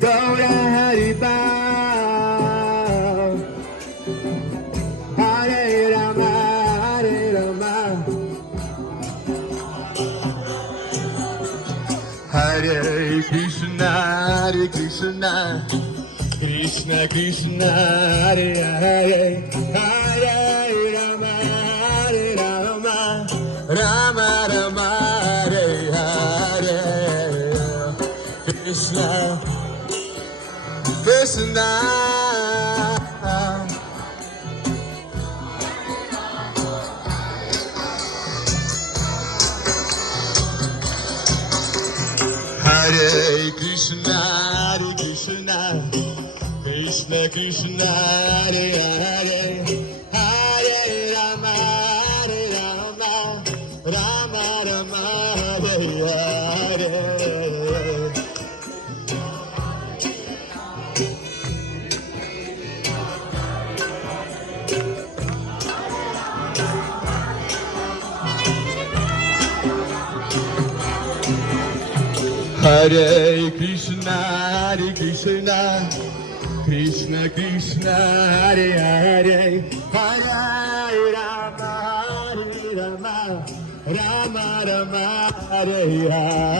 Gaura Hari Hare Rama, Hare Rama, Hare Krishna, Hare Krishna, Krishna Krishna, Hare Hare, Hare Rama, Hare Rama, Rama Rama, Hare Hare, Krishna Krishna. Hare Krishna, Krishna Krishna, Hare Hare, Hare Rama, Rama Rama, Hare Hare. Hare Krishna, Krishna Krishna, Hare Hare, Hare Rama, Rama Rama, Hare Hare.